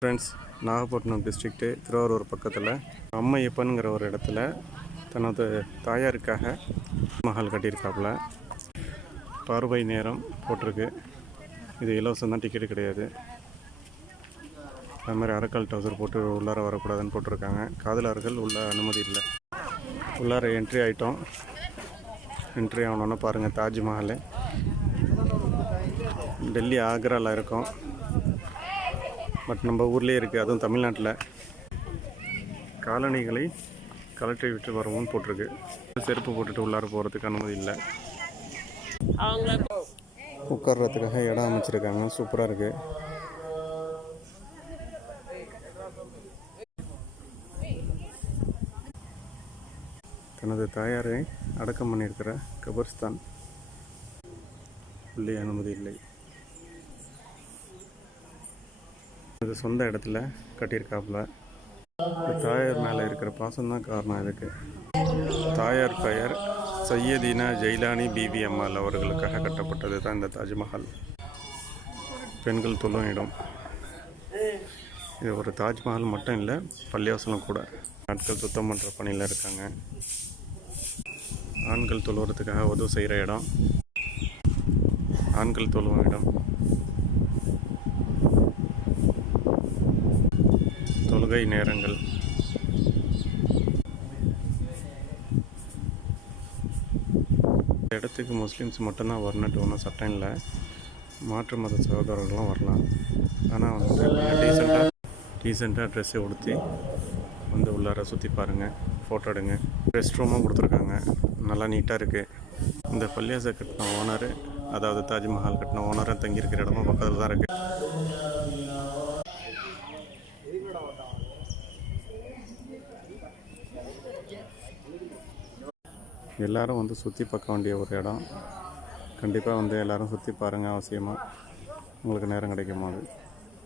Friends, Nagapattinam district Thiruvarur பக்கத்தில் அம்மையப்பனுங்கிற ஒரு இடத்துல தனது தாயாருக்காக மஹால் கட்டியிருக்காப்புல. பார்வை நேரம் போட்டிருக்கு. இது இலவசம் தான், டிக்கெட்டு கிடையாது. அது மாதிரி அரைக்கால் டவுசர் போட்டு உள்ளார வரக்கூடாதுன்னு போட்டிருக்காங்க. காதலர்கள் உள்ள அனுமதி இல்லை. உள்ளார என்ட்ரி ஆகிட்டோம். என்ட்ரி ஆகணுன்னா பாருங்கள், தாஜ்மஹால் டெல்லி ஆக்ராவில் இருக்கும். பட் நம்ம ஊர்லேயே இருக்குது, அதுவும் தமிழ்நாட்டில். காலணிகளை கலட்டி விட்டு வரவும் போட்டிருக்கு. செருப்பு போட்டுட்டு உள்ளார போகிறதுக்கு அனுமதி இல்லை. உட்கார்றதுக்காக இடம் அமைச்சிருக்காங்க, சூப்பராக இருக்குது. தனது தாயாரை அடக்கம் பண்ணியிருக்கிற கபர்ஸ்தான் உள்ளே அனுமதி இல்லை. இது சொந்த இடத்துல கட்டியிருக்காப்புல. தாயார் மேலே இருக்கிற பாசம்தான் காரணம் இதுக்கு. தாயார் பெயர் சையதினா ஜெயிலானி பிவி அம்மாள் அவர்களுக்காக கட்டப்பட்டது தான் இந்த தாஜ்மஹால். பெண்கள் தொழும் இடம். இது ஒரு தாஜ்மஹால் மட்டும் இல்லை, பள்ளிவாசலும் கூட. ஆட்கள் சுத்தம் பண்ணுற பணியில் இருக்காங்க. ஆண்கள் தொழுவுறதுக்காக உதவு செய்கிற இடம், ஆண்கள் தொழுவும் இடம், தொழுகை நேரங்கள். இந்த இடத்துக்கு முஸ்லீம்ஸ் மட்டும்தான் வரணுட்டு ஒன்றும் சட்டம் இல்லை. மாற்று மத சகோதரர்களும் வரலாம். ஆனால் வந்து டீசெண்டாக ட்ரெஸ்ஸை உடுத்தி வந்து உள்ளார சுற்றி பாருங்கள், ஃபோட்டோ எடுங்க. ரெஸ்ட் ரூமும் கொடுத்துருக்காங்க, நல்லா நீட்டாக இருக்குது. இந்த பள்ளியாசை கட்டின ஓனர், அதாவது தாஜ்மஹால் கட்டின ஓனராக தங்கியிருக்கிற இடமும் பக்கத்தில் தான் இருக்குது. எல்லோரும் வந்து சுற்றி பார்க்க வேண்டிய ஒரு இடம். கண்டிப்பாக வந்து எல்லோரும் சுற்றி பாருங்கள், அவசியமாக உங்களுக்கு நேரம் கிடைக்கும் போது.